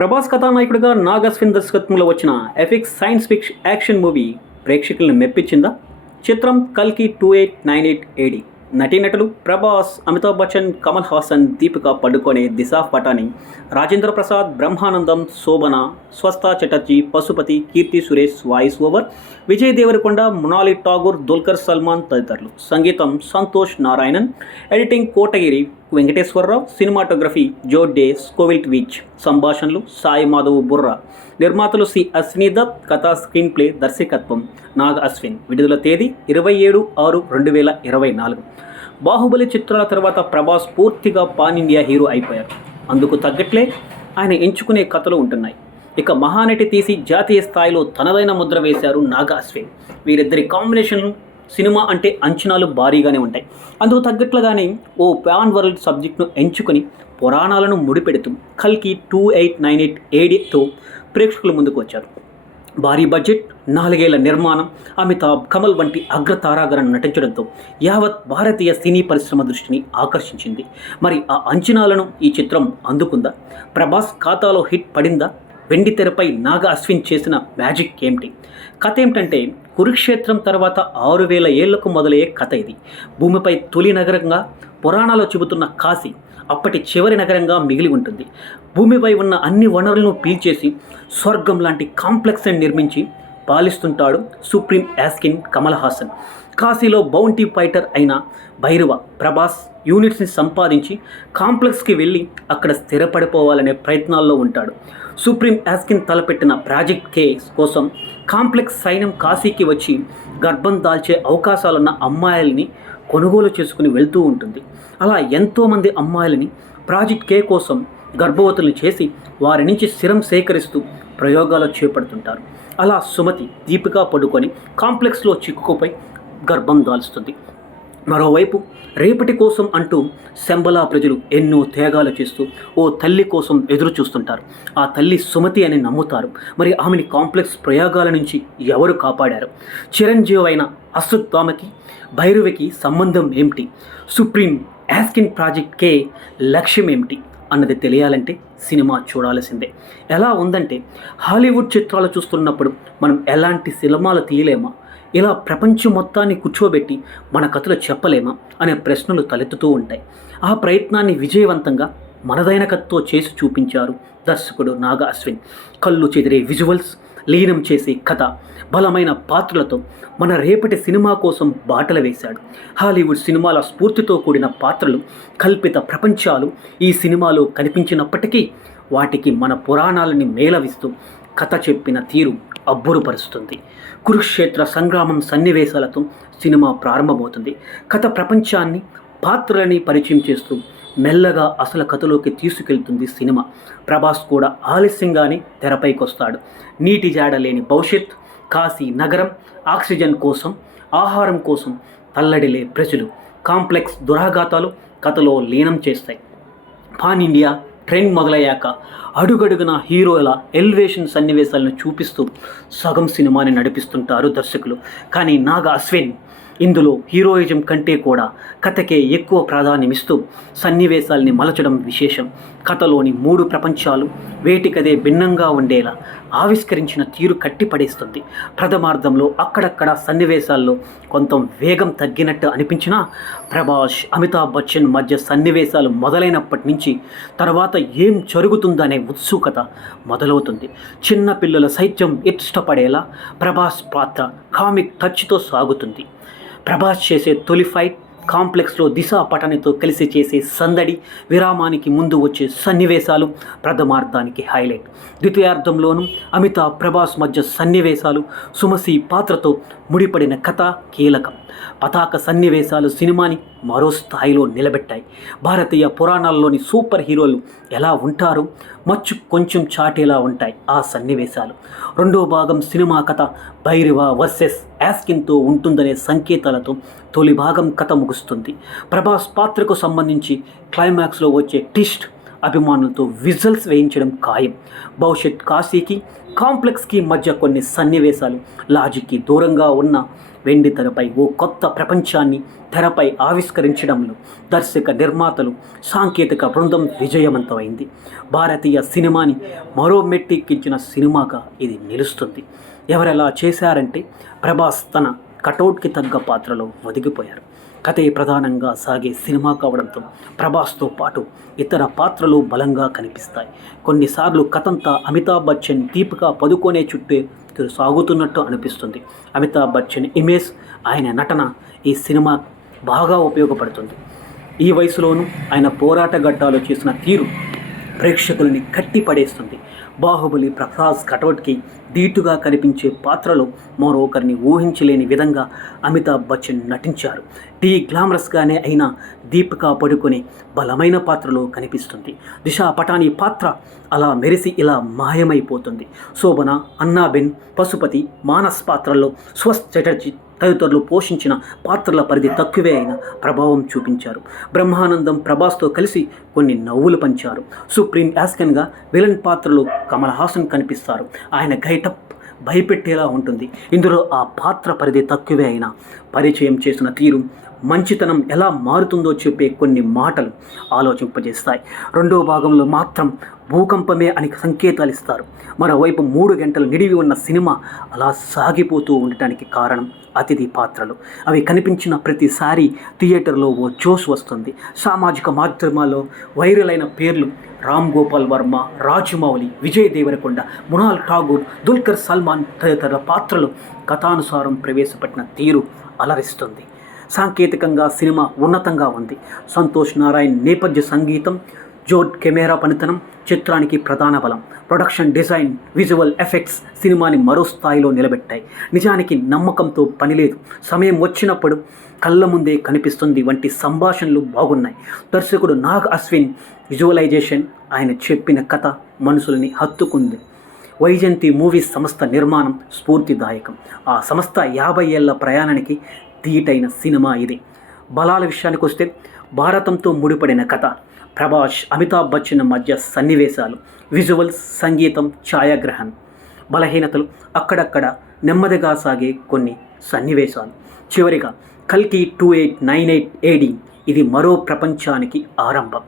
ప్రభాస్ కథానాయకుడిగా నాగస్విన్ దర్శకత్వంలో వచ్చిన epic science fiction action movie ప్రేక్షకులను మెప్పించిందా? చిత్రం కల్కి two eight nine eight AD. నటీనటులు ప్రభాస్ అమితాబ్ బచ్చన్ కమల్ హాసన్ దీపిక పడుకోనే దిశా పటాని రాజేంద్ర ప్రసాద్ బ్రహ్మానందం శోభన స్వస్థ చటర్జీ పశుపతి కీర్తి సురేష్ వాయిస్ ఓవర్ విజయ్ దేవరకొండ మునాలి ఠాగూర్ దుల్కర్ సల్మాన్ తదితరులు. సంగీతం సంతోష్ నారాయణన్ ఎడిటింగ్ కోటగిరి వెంకటేశ్వరరావు సినిమాటోగ్రఫీ జో డేస్ కోవిల్ట్ వీచ్ సంభాషణలు సాయి మాధవ్ బుర్రా నిర్మాతలు సి అశ్విని దత్ కథా స్క్రీన్ ప్లే దర్శకత్వం నాగ అశ్విన్. విడుదల తేదీ ఇరవై ఏడు ఆరు రెండు వేల ఇరవై నాలుగు. బాహుబలి చిత్రాల తర్వాత ప్రభాస్ పూర్తిగా పాన్ ఇండియా హీరో అయిపోయారు. అందుకు తగ్గట్లే ఆయన ఎంచుకునే కథలు ఉంటున్నాయి. ఇక మహానటి తీసి జాతీయ స్థాయిలో తనదైన ముద్ర వేశారు నాగ అశ్విన్. వీరిద్దరి కాంబినేషన్ సినిమా అంటే అంచనాలు భారీగానే ఉంటాయి. అందుకు తగ్గట్లుగానే ఓ ప్యాన్ వరల్డ్ సబ్జెక్ట్ను ఎంచుకొని పురాణాలను ముడిపెడుతూ కల్కి టూ ఎయిట్ నైన్ ఎయిట్ ఏడితో ప్రేక్షకుల ముందుకు వచ్చారు. భారీ బడ్జెట్ నాలుగేళ్ళ నిర్మాణం అమితాబ్ కమల్ వంటి అగ్రతారాగరణ నటించడంతో యావత్ భారతీయ సినీ పరిశ్రమ దృష్టిని ఆకర్షించింది. మరి ఆ అంచనాలను ఈ చిత్రం అందుకుందా? ప్రభాస్ ఖాతాలో హిట్ పడిందా? వెండి తెరపై నాగ అశ్విన్ చేసిన మ్యాజిక్ ఏమిటి? కథ ఏమిటంటే కురుక్షేత్రం తర్వాత ఆరు వేల ఏళ్ళకు మొదలయ్యే కథ ఇది. భూమిపై తొలి నగరంగా పురాణాలు చెబుతున్న కాశీ అప్పటి చివరి నగరంగా మిగిలి ఉంటుంది. భూమిపై ఉన్న అన్ని వనరులను పీల్చేసి స్వర్గం లాంటి కాంప్లెక్స్ని నిర్మించి పాలిస్తుంటాడు సుప్రీం యాస్కిన్ కమల్ హాసన్. కాశీలో బౌంటీ ఫైటర్ అయిన భైరవ ప్రభాస్ యూనిట్స్ని సంపాదించి కాంప్లెక్స్కి వెళ్ళి అక్కడ స్థిరపడిపోవాలనే ప్రయత్నాల్లో ఉంటాడు. సుప్రీం యాస్కిన్ తలపెట్టిన ప్రాజెక్ట్ కేస్ కోసం కాంప్లెక్స్ సైన్యం కాశీకి వచ్చి గర్భం దాల్చే అవకాశాలున్న అమ్మాయిల్ని కొనుగోలు చేసుకుని వెళ్తూ ఉంటుంది. అలా ఎంతోమంది అమ్మాయిలని ప్రాజెక్ట్ కే కోసం గర్భవతులను చేసి వారి నుంచి స్థిరం సేకరిస్తూ ప్రయోగాలు చేపడుతుంటారు. అలా సుమతి దీపికా పడుకొని కాంప్లెక్స్లో చిక్కుకుపై గర్భం దాల్స్తుంది మరోవైపు రేపటి కోసం అంటూ శంబలా ప్రజలు ఎన్నో త్యాగాలు చేస్తూ ఓ తల్లి కోసం ఎదురు చూస్తుంటారు. ఆ తల్లి సుమతి అని నమ్ముతారు. మరి ఆమెని కాంప్లెక్స్ ప్రయోగాల నుంచి ఎవరు కాపాడారు? చిరంజీవి అయిన అశ్వత్థామకి భైరవికి సంబంధం ఏమిటి? సుప్రీం యాస్కిన్ ప్రాజెక్ట్ కే లక్ష్యం ఏమిటి? అన్నది తెలియాలంటే సినిమా చూడాల్సిందే. ఎలా ఉందంటే హాలీవుడ్ చిత్రాలు చూస్తున్నప్పుడు మనం ఎలాంటి సినిమాలు తీయలేమా? ఇలా ప్రపంచం మొత్తాన్ని కూర్చోబెట్టి మన కథలు చెప్పలేమా? అనే ప్రశ్నలు తలెత్తుతూ ఉంటాయి. ఆ ప్రయత్నాన్ని విజయవంతంగా మనదైన కథతో చేసి చూపించారు దర్శకుడు నాగ అశ్విన్. కళ్ళు చెదిరే విజువల్స్ లీనం చేసే కథ బలమైన పాత్రలతో మన రేపటి సినిమా కోసం బాటలు వేశాడు. హాలీవుడ్ సినిమాల స్ఫూర్తితో కూడిన పాత్రలు కల్పిత ప్రపంచాలు ఈ సినిమాలో కనిపించినప్పటికీ వాటికి మన పురాణాలని మేళవిస్తూ కథ చెప్పిన తీరు అబ్బురుపరుస్తుంది. కురుక్షేత్ర సంగ్రామం సన్నివేశాలతో సినిమా ప్రారంభమవుతుంది. కథ ప్రపంచాన్ని పాత్రలని పరిచయం చేస్తూ మెల్లగా అసలు కథలోకి తీసుకెళ్తుంది సినిమా. ప్రభాస్ కూడా ఆలస్యంగానే తెరపైకి వస్తాడు నీటి జాడ లేని భవిష్యత్ కాశీ నగరం ఆక్సిజన్ కోసం ఆహారం కోసం తల్లడిలే ప్రజలు. కాంప్లెక్స్ దురాఘాతాలు కథలో లీనం చేస్తాయి. పాన్ ఇండియా ట్రెండ్ మొదలయ్యాక అడుగడుగున హీరోల ఎలివేషన్ సన్నివేశాలను చూపిస్తూ సగం సినిమాని నడిపిస్తుంటారు దర్శకులు. కానీ నాగ అశ్విన్ ఇందులో హీరోయిజం కంటే కూడా కథకే ఎక్కువ ప్రాధాన్యమిస్తూ సన్నివేశాల్ని మలచడం విశేషం. కథలోని మూడు ప్రపంచాలు వేటికదే భిన్నంగా ఉండేలా ఆవిష్కరించిన తీరు కట్టిపడేస్తుంది. ప్రథమార్థంలో అక్కడక్కడ సన్నివేశాల్లో కొంత వేగం తగ్గినట్టు అనిపించినా ప్రభాస్ అమితాబ్ బచ్చన్ మధ్య సన్నివేశాలు మొదలైనప్పటి నుంచి తర్వాత ఏం జరుగుతుందనే ఉత్సుకత మొదలవుతుంది. చిన్న పిల్లల సైత్యం ఇష్టపడేలా ప్రభాస్ పాత్ర కామిక్ టచ్తో సాగుతుంది. ప్రభాస్ చేసే తొలి ఫైట్ కాంప్లెక్స్లో దిశ పటనితో కలిసి చేసే సందడి విరామానికి ముందు వచ్చే సన్నివేశాలు ప్రథమార్థానికి హైలైట్. ద్వితీయార్థంలోనూ అమితాబ్ ప్రభాస్ మధ్య సన్నివేశాలు సుమసి పాత్రతో ముడిపడిన కథ కీలకం. పతాక సన్నివేశాలు సినిమాని మరో స్థాయిలో నిలబెట్టాయి. భారతీయ పురాణాల్లోని సూపర్ హీరోలు ఎలా ఉంటారో? మచ్చు కొంచెం చాటేలా ఉంటాయి ఆ సన్నివేశాలు. రెండో భాగం సినిమా కథ భైరవ వర్సెస్ యాస్కిన్తో ఉంటుందనే సంకేతాలతో తొలి భాగం కథ ముగుస్తుంది. ప్రభాస్ పాత్రకు సంబంధించి క్లైమాక్స్లో వచ్చే టిస్ట్ అభిమానులతో విజువల్స్ వేయించడం ఖాయం. భవిష్యత్ కాశీకి కాంప్లెక్స్కి మధ్య కొన్ని సన్నివేశాలు లాజిక్కి దూరంగా ఉన్న వెండి తెరపై ఓ కొత్త ప్రపంచాన్ని తెరపై ఆవిష్కరించడంలో దర్శక నిర్మాతలు సాంకేతిక బృందం విజయవంతమైంది. భారతీయ సినిమాని మరో మెట్టెక్కించిన సినిమాగా ఇది నిలుస్తుంది. ఎవరెలా చేశారంటే ప్రభాస్ తన కటౌట్కి తగ్గ పాత్రలో ఒదిగిపోయారు. కథే ప్రధానంగా సాగే సినిమా కావడంతో ప్రభాస్తో పాటు ఇతర పాత్రలు బలంగా కనిపిస్తాయి. కొన్నిసార్లు కథంతా అమితాబ్ బచ్చన్ దీపిక పదుకొనే చుట్టే సాగుతున్నట్టు అనిపిస్తుంది. అమితాబ్ బచ్చన్ ఇమేజ్ ఆయన నటన ఈ సినిమా బాగా ఉపయోగపడుతుంది. ఈ వయసులోనూ ఆయన పోరాట ఘట్టాలు చేసిన తీరు ప్రేక్షకుల్ని కట్టి పడేస్తుంది బాహుబలి ప్రసాద్ కటవట్కి ధీటుగా కనిపించే పాత్రలో మరొకరిని ఊహించలేని విధంగా అమితాబ్ బచ్చన్ నటించారు. టీ గ్లామరస్గానే అయినా దీపికా పడుకునే బలమైన పాత్రలో కనిపిస్తుంది. దిశా పటాని పాత్ర అలా మెరిసి ఇలా మాయమైపోతుంది. శోభన అన్నాబెన్ పశుపతి మానస్ పాత్రల్లో స్వస్ చటర్జీ తదితరులు పోషించిన పాత్రల పరిధి తక్కువే అయిన ప్రభావం చూపించారు. బ్రహ్మానందం ప్రభాస్తో కలిసి కొన్ని నవ్వులు పంచారు. సుప్రీం యాస్కన్గా విలన్ పాత్రలో కమల్ హాసన్ కనిపిస్తారు. ఆయన గైటప్ భయపెట్టేలా ఉంటుంది. ఇందులో ఆ పాత్ర పరిధి తక్కువే అయినా పరిచయం చేసిన తీరు మంచితనం ఎలా మారుతుందో చెప్పే కొన్ని మాటలు ఆలోచింపజేస్తాయి. రెండో భాగంలో మాత్రం భూకంపమే అని సంకేతాలు ఇస్తారు. మరోవైపు మూడు గంటలు నిడివి ఉన్న సినిమా అలా సాగిపోతూ ఉండటానికి కారణం అతిథి పాత్రలు. అవి కనిపించిన ప్రతిసారి థియేటర్లో ఓ జోష్ వస్తుంది. సామాజిక మాధ్యమాల్లో వైరల్ అయిన పేర్లు రామ్ గోపాల్ వర్మ రాజమౌళి విజయ్ దేవరకొండ మునాల్ ఠాగూర్ దుల్కర్ సల్మాన్ తదితర పాత్రలు కథానుసారం ప్రవేశపెట్టిన తీరు అలరిస్తుంది. సాంకేతికంగా సినిమా ఉన్నతంగా ఉంది. సంతోష్ నారాయణ్ నేపథ్య సంగీతం జోడ్ కెమెరా పనితనం చిత్రానికి ప్రధాన బలం. ప్రొడక్షన్ డిజైన్ విజువల్ ఎఫెక్ట్స్ సినిమాని మరో స్థాయిలో నిలబెట్టాయి. నిజానికి నమ్మకంతో పని లేదు సమయం వచ్చినప్పుడు కళ్ళ ముందే కనిపిస్తుంది వంటి సంభాషణలు బాగున్నాయి. దర్శకుడు నాగ్ అశ్విన్ విజువలైజేషన్ ఆయన చెప్పిన కథ మనసులని హత్తుకుంది. వైజయంతి మూవీస్ సంస్థ నిర్మాణం స్ఫూర్తిదాయకం. ఆ సంస్థ యాభై ఏళ్ళ ప్రయాణానికి తీటైన సినిమా ఇది. బలాల విషయానికి వస్తే భారతంతో ముడిపడిన కథ. ప్రభాస్ అమితాబ్ బచ్చన్ మధ్య సన్నివేశాలు. విజువల్స్ సంగీతం ఛాయాగ్రహణం బలహీనతలు అక్కడక్కడ నెమ్మదిగా సాగే కొన్ని సన్నివేశాలు. చివరిగా కల్కి two eight nine eight AD ఇది మరో ప్రపంచానికి ఆరంభం.